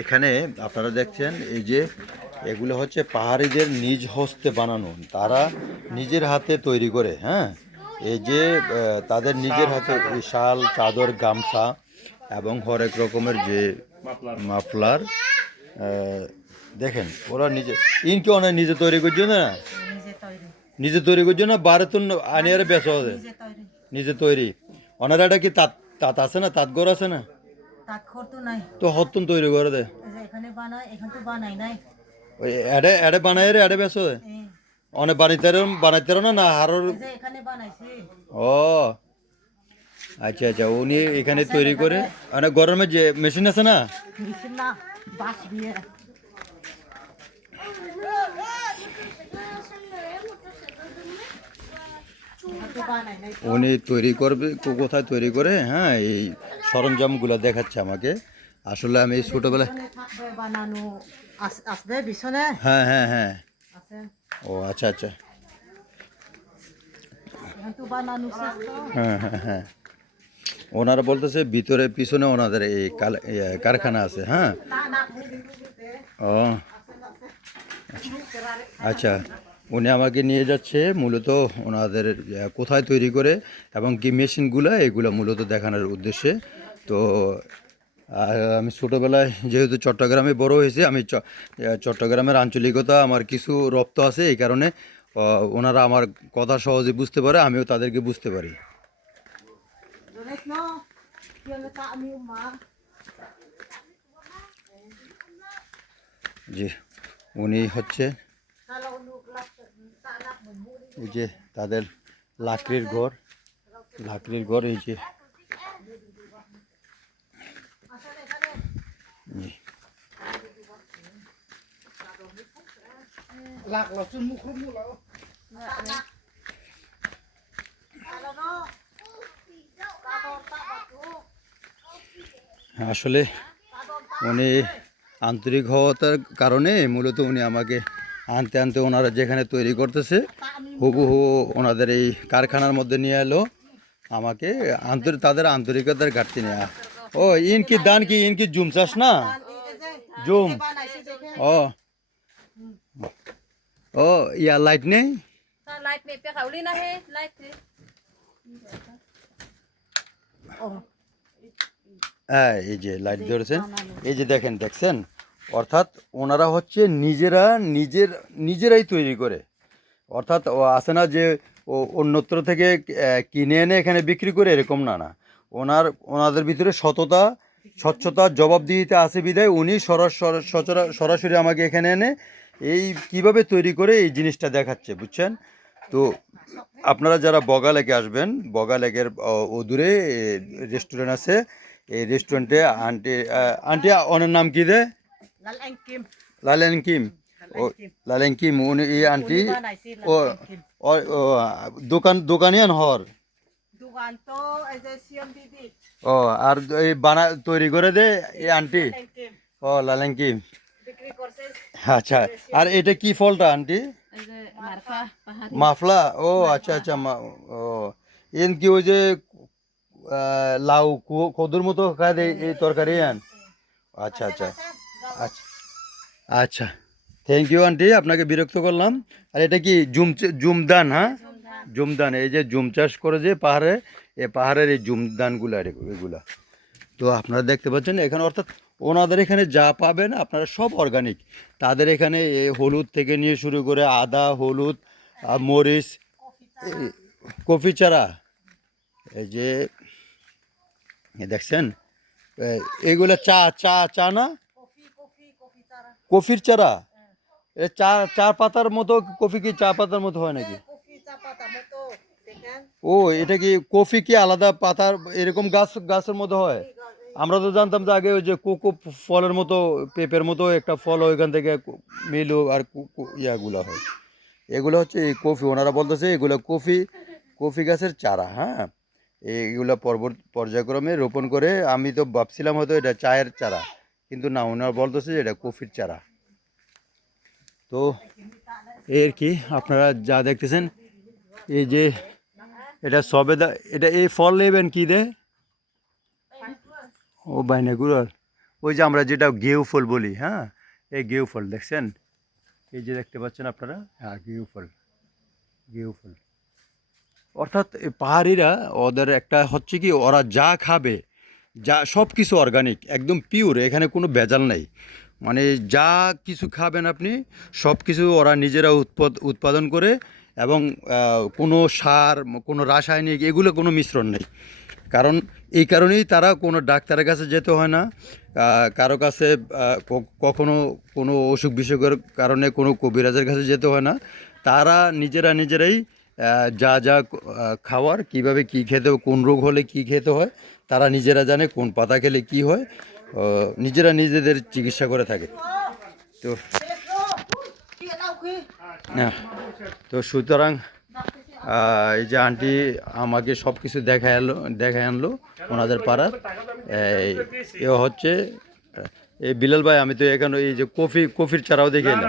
এখানে আপনারা দেখছেন এই যে এগুলো হচ্ছে পাহাড়িদের নিজ হস্তে বানানো। তারা নিজের হাতে তৈরি করে হ্যাঁ? এই যে তাদের নিজের হাতে শাল চাদর। গামছা এবং হরেক রকমের যে মাফলার। দেখেন ওরা নিজে ইনকে অনেক নিজে তৈরি করছে না? নিজে তৈরি। নিজে তৈরি করছে না? বারে তো আনিয়ারে বেচা হবে নিজে তৈরি। নিজে তৈরি। ওনারা এটা কি তাঁত তাঁত আছে না? তাঁত ঘর আছে না? নাই তো হতুন তৈরি করে দে এখানে বানায় এখানে তো বানাই নাই ওই এডে এডে বানাই রে এডে বেসো এই অনেক বানাইতে বানাইতে না না হারর এখানে বানাইছি ও আচ্ছা আচ্ছা উনি এখানে তৈরি করে মানে গরমের যে মেশিন আছে না মেশিন না বাস দিয়ে এখানে তো বানাই নাই উনি তৈরি করবে কোথায় তৈরি করে? হ্যাঁ এই সরঞ্জামগুলো দেখাচ্ছে আমাকে। আসলে আমি ছোটোবেলায় বানানো আসবে বিছনে হ্যাঁ হ্যাঁ হ্যাঁ। ও আচ্ছা আচ্ছা। হ্যাঁ হ্যাঁ হ্যাঁ। ওনারা বলতেছে, ভিতরে পিছনে ওনাদের এই কারখানা আছে হ্যাঁ। ও। আচ্ছা। উনি আমাকে নিয়ে যাচ্ছে মূলত ওনাদের কোথায় তৈরি করে এবং কি মেশিনগুলো এগুলো মূলত দেখানোর উদ্দেশ্যে তো আমি ছোটোবেলায় যেহেতু চট্টগ্রামে বড় হয়েছে, আমি চট্টগ্রামের আঞ্চলিকতা আমার কিছু রপ্ত আছে, এই কারণে ওনারা আমার কথা সহজে বুঝতে পারে, আমিও তাদেরকে বুঝতে পারি. জি, উনি হচ্ছে এই যে তাদের লাকড়ির ঘর লাকড়ির ঘর এই যে. আসলে উনি আন্তরিক হওয়ার কারণে মূলত উনি আমাকে আনতে আনতে ওনারা যেখানে তৈরি করতেছে হুবহু ওনাদের এই কারখানার মধ্যে নিয়ে এলো আমাকে আন্তরিক তাদের আন্তরিকতার ঘাটতি নেওয়া ও ইনকি দান কি ইনকি জুম চাষ না? জুম। ও। ও ইয়া লাইট নেই. হ্যাঁ এই যে লাইট ধরেছেন এই যে দেখেন দেখছেন? অর্থাৎ ওনারা হচ্ছে নিজেরা নিজের, নিজেরাই তৈরি করে। অর্থাৎ আসে না যে ও অন্যত্র থেকে কিনে এনে এখানে বিক্রি করে, এরকম না না। ওনার, ওনাদের ভিতরে সততা, স্বচ্ছতা, জবাবদিহিতে আছে বিদায় উনি সরাসরি সরাসরি আমাকে এখানে এনে এই কীভাবে তৈরি করে এই জিনিসটা দেখাচ্ছে, বুঝছেন? তো আপনারা যারা বগা লেকে আসবেন, বগা লেকের দূরে রেস্টুরেন্ট আছে। এই রেস্টুরেন্টে আন্টি আন্টি, ওনার নাম কী দে Lal ang kim. Lalen Kim ও লালেন কিম উনি এই আন্টি ও দোকান দোকানিয়ান হর. ও আর এই বানা তৈরি করে দে এই আন্টি. ও লালেন কিম. আচ্ছা আর এটা কি ফলটা আন্টি. মাফলা ও আচ্ছা আচ্ছা মা- ও এন কি ওই যে লাউ কু- কদুর মতো খায় দেয় এই তরকারি আন আচ্ছা আচ্ছা আচ্ছা। আচ্ছা। থ্যাংক ইউ আন্টি আপনাকে বিরক্ত করলাম। আর এটা কি জুম জুমদান হ্যাঁ? জুমদান। এই যে জুম চাষ করে যে পাহাড়ে এ পাহাড়ের এই জুমদানগুলো আর এগুলা তো আপনারা দেখতে পাচ্ছেন এখানে অর্থাৎ ওনাদের এখানে যা পাবেন আপনারা সব অর্গানিক তাদের এখানে এই হলুদ থেকে নিয়ে শুরু করে আদা হলুদ আর মরিচ কফি চারা। এই যে দেখছেন? এ- এইগুলা চা চা চা না? কফির চারা? এ চা চা পাতার মতো কফি কি চা পাতার মতো হয় নাকি. Dekhan. ও এটা কি কফি কি আলাদা পাতার এরকম গাছ গাছের মতো হয়? আমরা তো জানতাম যে আগে ওই যে কোকো ফলের মতো পেঁপের মতো একটা ফল ওইখান থেকে মিলু আর ইয়াগুলো হয়। এগুলো হচ্ছে এই কফি ওনারা বলতেছে এগুলো কফি কফি গাছের চারা হ্যাঁ। এইগুলো পর্যায়ক্রমে রোপণ করে আমি তো ভাবছিলাম হয়তো এটা চায়ের চারা। কিন্তু না ওনার বলতেছে যে এটা কফির চারা। তো এর কি আপনারা যা দেখতেছেন, এই যে এটা সবেদা, এটা এই ফল নেবেন কি দে ও বাইনাগুড়ার ওই যে আমরা যেটা গেউ ফল বলি হ্যাঁ? এই গেউ ফল দেখছেন? এই যে দেখতে পাচ্ছেন আপনারা? হ্যাঁ গেউ ফল। গেউ ফল। অর্থাৎ পাহাড়িরা ওদের একটা হচ্ছে কি, ওরা যা খাবে যা সব কিছু অর্গানিক একদম পিওর এখানে কোনো ভেজাল নেই। মানে যা কিছু খাবেন আপনি সব কিছু ওরা নিজেরা উৎপাদ, উৎপাদন করে এবং কোনো সার, কোনো রাসায়নিক, এগুলো কোনো মিশ্রণ নেই। কারণ এই কারণেই তারা কোনো ডাক্তারের কাছে যেতে হয় না। কারও কাছে কখনো কোনো অসুখ বিসুখের কারণে কোনো কবিরাজের কাছে যেতে হয় না। তারা নিজেরা নিজেরাই যা যা খাওয়ার, কীভাবে কি খেতে কোন রোগ হলে কি খেতে হয়, তারা নিজেরা জানে কোন পাতা খেলে কি হয় নিজেরা নিজেদের চিকিৎসা করে থাকে। তো তো সুতরাং এই যে আন্টি আমাকে সব কিছু দেখা এলো দেখা আনলো ওনাদের পাড়ার। এ হচ্ছে এই বিলাল ভাই, আমি তো এখানে এই যে কফি, কফির চারাও দেখে এলাম।